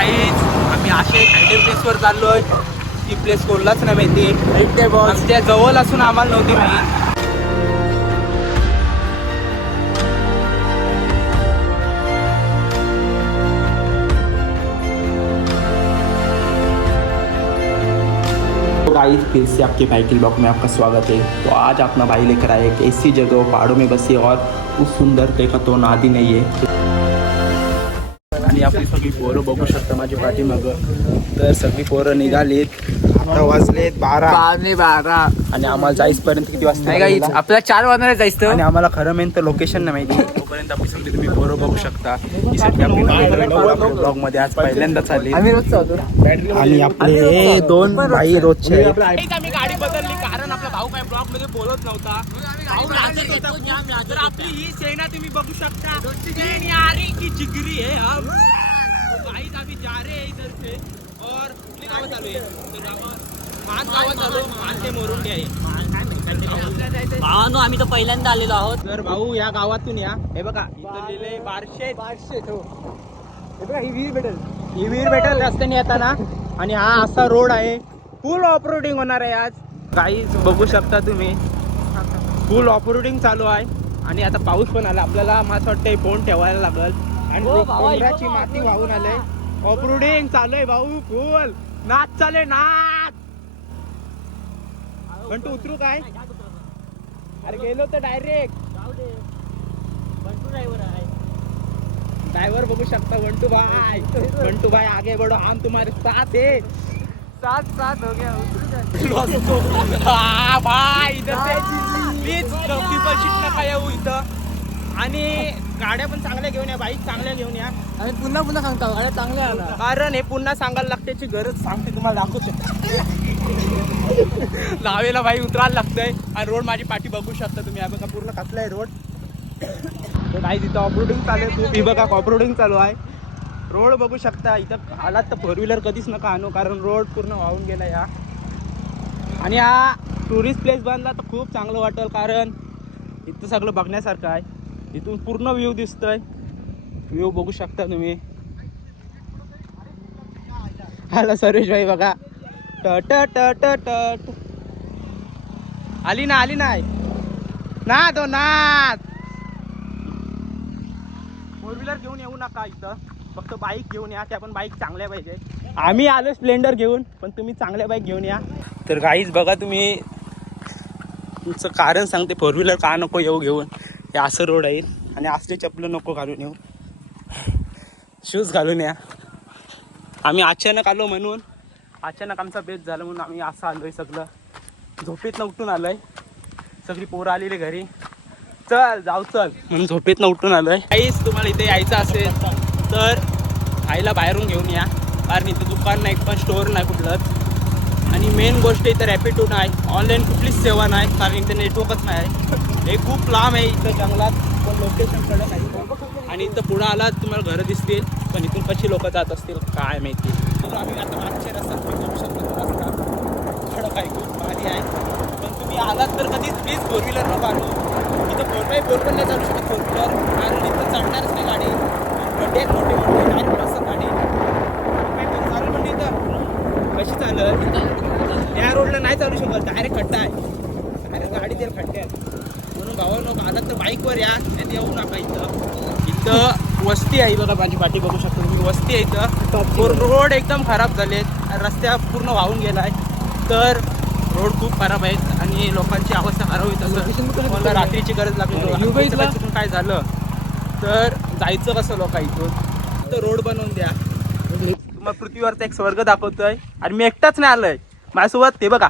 Guys आम्ही असे हायडन प्लेसवर चाललोय. ती प्लेस कोणालाच नाही माहिती. आमच्या जवळ असून आम्हाला नव्हती माहिती. गाइस फिर से आपके बाइकिल ब्लॉग में आपका स्वागत है. तो आज अपना भाई लेकर आए एक ऐसी जगह पहाड़ों में बसी और उस सुंदरते का तो नाद ही नहीं है. आणि आपली सगळी पोरं बघू शकता माझ्या पाठीमागं. तर सगळी पोरं निघालीत. आता वाजलेत 12 आणि आम्हाला जाईसपर्यंत किती वाजता गाईज आपल्याला 4 वाजता जायचं आणि आम्हाला खरं मेन तर लोकेशन नाही माहिती. तोपर्यंत आपली सगळी तुम्ही पोरं बघू शकता. ही सगळी आपली ब्लॉग मध्ये आज पहिल्यांदाच आली. आम्ही रोज चालतो आणि आपले दोन भाई रोजचे आम्ही गाडी बदलली कारण आपला भाऊ काय ब्लॉग मध्ये बोलत नव्हता. भाऊ लाजत होता. तर आपली ही सेना तुम्ही बघू शकता. यारी की जिगरी है हम. गाइस अभी जा रहे हैं इधर से और कुठली गावं चालू आहे. मान गावं चालू. मान ते मोरुंडे आहे. भावानो आम्ही तर पहिल्यांदा आलेलो आहोत. तर भाऊ या गावातून या. हे बघा इथं लिहिलंय बारशेत. हे बघा ही विहीर भेटेल रस्त्याने येताना. आणि हा असा रोड आहे. फुल ऑफरोडिंग होणार आहे आज. गाईज बघू शकता तुम्ही फुल ऑफरोडिंग चालू आहे. आणि आता पाऊस पण आला. आपल्याला मला वाटतंय फोन ठेवायला लागल. आणि डोंगराची माती वाहून आलंय. ऑफरोडिंग चालू आहे भाऊ. फुल नाच चालू नाच. पण तू उतरू काय. अरे गेलो तर डायरेक्ट ड्राइवर बघू शकता. वंटू भाई आगे बढ़ो हम तुम्हारे साथ है. सात हो गया. भाई इधर प्लीज पीपल शीट नका येऊ इथं. आणि गाड्या पण चांगल्या घेऊन या. बाईक चांगल्या घेऊन या. आम्ही पुन्हा सांगतो गाड्या चांगल्या आला. कारण हे पुन्हा सांगायला लागण्याची गरज सांगते तुम्हाला दाखवतो. लावेला भाई उतरायला लागतंय. आणि रोड माझी पाठी बघू शकता तुम्ही. बघा पूर्ण कसला आहे रोड. तर काही तिथं ऑफरोडिंग चालू आहे खूप. ही बघा ऑफरोडिंग चालू आहे. रोड बघू शकता. इथं आलात तर फोर व्हीलर कधीच नका आणू कारण रोड पूर्ण वाहून गेला या. आणि हा टुरिस्ट प्लेस बांधला तर खूप चांगलं वाटेल कारण इथं सगळं बघण्यासारखं आहे. इथून पूर्ण व्ह्यू दिसतोय. व्ह्यू बघू शकता तुम्ही. हॅलो सुरेश भाई बघा. आली नाही ना तो नाच. फोर व्हीलर घेऊन येऊ नका इथं. फक्त बाईक घेऊन या. त्या पण बाईक चांगल्या पाहिजे. आम्ही आलो स्प्लेंडर घेऊन पण तुम्ही चांगल्या बाईक घेऊन या. तर गाईज बघा तुम्ही तुमचं कारण सांगते फोर व्हीलर का नको येऊ घेऊन. हे असं रोड आहे आणि असले चपलं नको घालून येऊ. शूज घालून या. आम्ही अचानक आलो म्हणून अचानक आमचा बेस झाला म्हणून आम्ही असं आलोय. सगळं झोपेतनं उठून आलोय. सगळी पोरं आलेली घरी. चल म्हणून झोपेतनं उठून आलोय. काहीच तुम्हाला इथे यायचं असेल तर आईला बाहेरून घेऊन या कारण इथं दुकान नाही पण स्टोअर नाही कुठलंच. आणि मेन गोष्ट इथं रॅपिडो नाही. ऑनलाईन कुठलीच सेवा नाही कारण इथं नेटवर्कच नाही. हे खूप लांब आहे इथं जंगलात पण लोकेशनकडे नाही. आणि इथं पुढं आलात तुम्हाला घरं दिसतील पण इथून कशी लोक जात असतील काय माहिती. तर आम्ही आता मागच्या रस्त्यात बघू शकतो. रस्ता खडक आहे खूप भारी आहे. पण तुम्ही आलात तर कधीच प्लीज फोर व्हीलर नको आणू. इथं 4x4 पण नाही चालू शकत फोर व्हीलर कारण इथं चढणारच नाही गाडी. मोठे डायरेक्ट असं गाडी पण चालू म्हणजे इथं कशी चालत. त्या रोडला नाही चालू शकत. डायरेक्ट खड्डा आहे. डायरेक्ट गाडी ते खड्ड्यात. म्हणून भावांनो आलात तर बाईकवर या. नाही येऊ नका. इथं वस्ती आहे बघा. माझी पाठी बघू शकतो तुम्ही. वस्ती आहे इथं. रोड एकदम खराब झालेत. रस्त्या पूर्ण वाहून गेला आहे. तर रोड खूप खराब आहेत आणि लोकांची अवस्था खराब होईल. तसं मला रात्रीची गरज लागली. काय झालं तर जायचं कसं लोक इथून. तर रोड बनवून द्या. तुम्हाला पृथ्वीवरचा एक स्वर्ग दाखवतोय आणि मी एकटाच नाही आलोय. माझ्यासोबत ते बघा.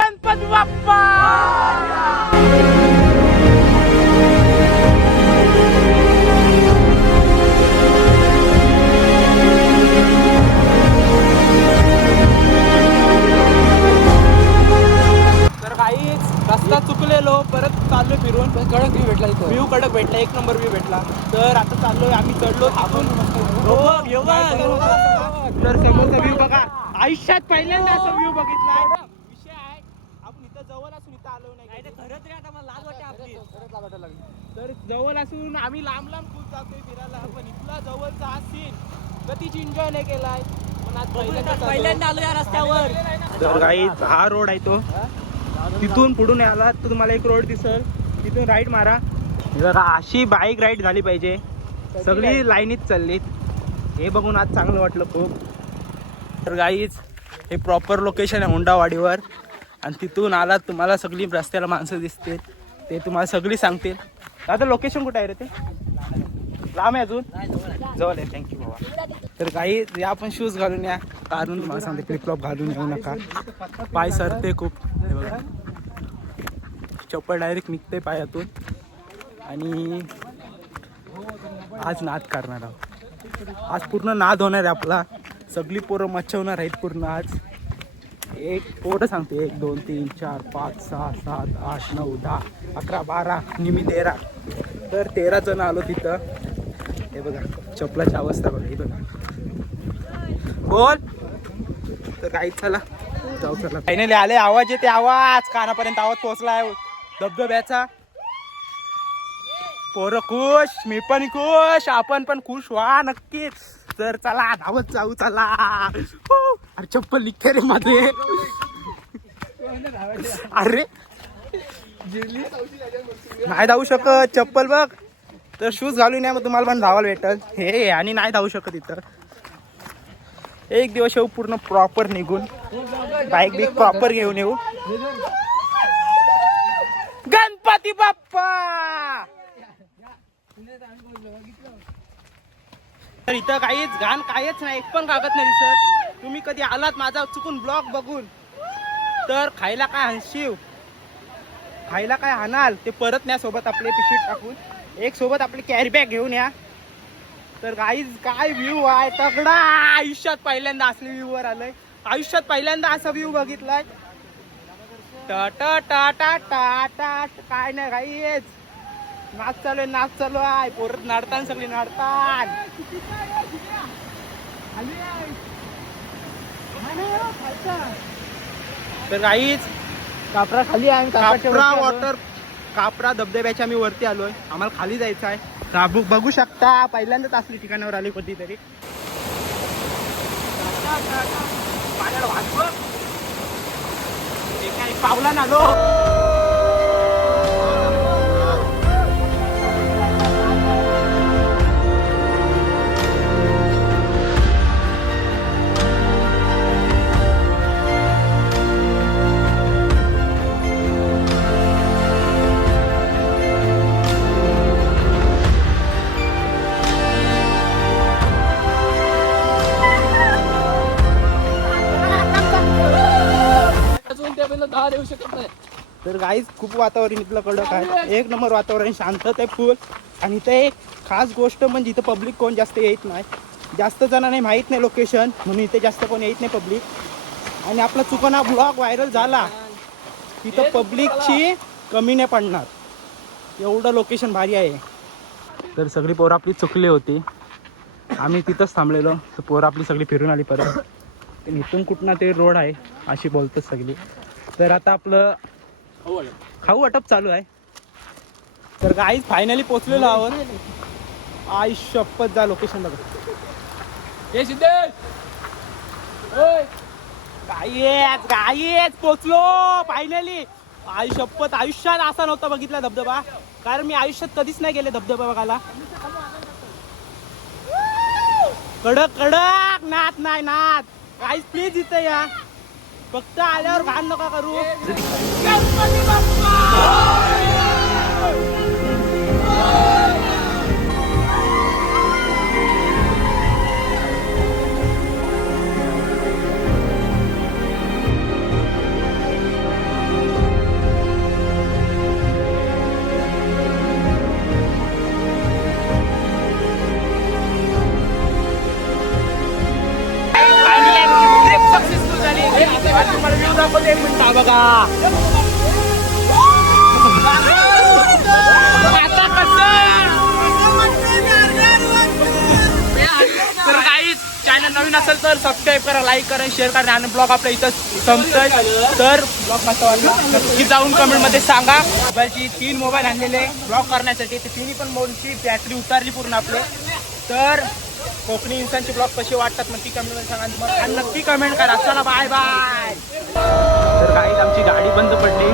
गणपती बाप्पा. तर काहीच रस्ता चुकलेलो परत चाललो फिरून. कडक व्ह्यू भेटला इथं. व्ह्यू कडक भेटला. 1 नंबर व्ह्यू भेटला. तर आता चाललोय आम्ही. चढलो थांबून. तर समोरचा व्ह्यू बघा. आयुष्यात पहिल्यांदा असा व्ह्यू बघितलाय. विषय आहे आपण इथं जवळ असून इथं आलो नाही. खरंच रे आता मला लाज वाटते आपली. तर जवळ असून आम्ही लांब लांब खूप जातोय फिरायला, पण इथला जवळचा हा सीन कधीच एन्जॉय नाही केलाय. पण आज पहिल्यांदा आलो या रस्त्यावर. तर गाईज हा रोड आहे तो, तिथून पुढून आला तर तुम्हाला एक रोड दिसल, तिथून राईट मारा. जरा अशी बाईक राईड झाली पाहिजे, सगळी लाईनीत चाललीत. हे बघून आज चांगलं वाटलं खूप. तर गाईज हे प्रॉपर लोकेशन आहे हुंडावाडीवर, आणि तिथून आलात तुम्हाला सगळी रस्त्याला माणसं दिसतील, ते तुम्हाला सगळी सांगतील. आता लोकेशन कुठं आहे रे? ते लांब आहे अजून, जवळ आहे. थँक्यू बाबा. तर काही या आपण शूज घालून या, कारण तुम्हाला सांगते फ्लिपफ्लॉप घालून येऊ नका, पाय सरते खूप. हे बघा चप्पल डायरेक्ट निघते पायातून. आणि आज नाद करणार आहोत, आज पूर्ण नाद होणार आहे आपला. सगळी पोरं मच्छवणार आहेत पूर्ण आज. एक पोरं सांगते 1 2 3 4 5 6 7 8 9 10 11 12 निमी 13. तर 13 जण आलो तिथं. हे बघा चपलाची अवस्था बघा, ही बघा. बोल तर काही चला जाऊ. चला फायनली आले. आवाज येते, आवाज कानापर्यंत आवाज पोहोचलाय धबधब्याचा. पोरं खुश, मी पण खुश, आपण पण खुश व्हा नक्कीच. तर चला धावत जाऊ. चला. अरे चप्पल निघते रे मध्ये. अरे नाही धावू शकत, चप्पल बघ. तर शूज घालून या, मग तुम्हाला पण धावायला भेटल. हे आणि नाही धावू शकत इथं. एक दिवस येऊ पूर्ण प्रॉपर निघून, बाईक बिक प्रॉपर घेऊन येऊ. गणपती बाप्पा. तर इथं काहीच घाण काहीच नाही, एक पण कागद नाही दिसत. तुम्ही कधी आलात माझा चुकून ब्लॉग बघून, तर खायला काय हाणशीव, खायला काय हाणाल ते परत न्या सोबत आपले पिशवीत टाकून. एक सोबत आपली कॅरी बॅग घेऊन या. तर गाईज काय व्ह्यू आहे तगडा. आयुष्यात पहिल्यांदा असले व्ह्यू वर आलोय, आयुष्यात पहिल्यांदा असा व्ह्यू बघितलाय. टा टा टा टा टा टा. काय नाही गाईज, नाच चालू आहे, नाच चालू आहे. पोरत नाडतान, सगळी नाडतान. तर गाईज कापरा खाली आहे, कापरा वॉटर, कापरा धबधब्याच्या आम्ही वरती आलोय. आम्हाला खाली जायचं आहे. बघू शकता पहिल्यांदाच असली ठिकाणावर आली कधीतरी. पाण्याला वाचव, पावला ना लो. देऊ शकत नाही. तर गाईज खूप वातावरण इथलं कडक आहे, एक नंबर वातावरण, शांतता आहे फुल. आणि इथं एक खास गोष्ट म्हणजे इथं पब्लिक कोण जास्त येत नाही, जास्त जणांना माहीत नाही लोकेशन, म्हणून इथे जास्त कोण येत नाही पब्लिक. आणि आपला चुकाना ब्लॉग व्हायरल झाला तिथं पब्लिकची कमी नाही पडणार, एवढं लोकेशन भारी आहे. तर सगळी पोरं आपली चुकली होती, आम्ही तिथंच थांबलेलो. तर पोरं आपली सगळी फिरून आली परत. इथून कुठनं ते रोड आहे अशी बोलतात सगळी. तर आता आपलं खाऊ वाटप चालू आहे. तर गाईज फायनली पोचलेलो आहोत. आई शपथ जा लोकेशन बघा. गाईच पोचलो फायनली. आई शपथ, आयुष्यात असा नव्हता बघितला धबधबा, कारण मी आयुष्यात कधीच नाही गेले धबधबा बघायला. कडक कडक नाच नाही नाच. गाईज प्लीज इथे या, फक्त आल्यावर घाण नका करू. गणपती बाप्पा. तुम्हाला व्ह्यू दाखवते, एक मिनिट बघा. आता कसं तर गाईज चॅनल नवीन नवीन असेल तर सबस्क्राईब करा, लाईक करा, शेअर करा आणि ब्लॉग आपल्या इथं संपतोय. तर ब्लॉग मस्त वाटला नक्की जाऊन कमेंटमध्ये सांगा. मोबाईलची 3 मोबाईल आणलेले ब्लॉग करण्यासाठी, ते तिन्ही पण मोबाईलची बॅटरी उतारली पूर्ण आपले. तर कोकणी इन्सानचे ब्लॉग कसे वाटतात नक्की कमेंटमध्ये सांगा आणि नक्की कमेंट करा. चला बाय बाय. तर गाईज आमची गाडी बंद पडली.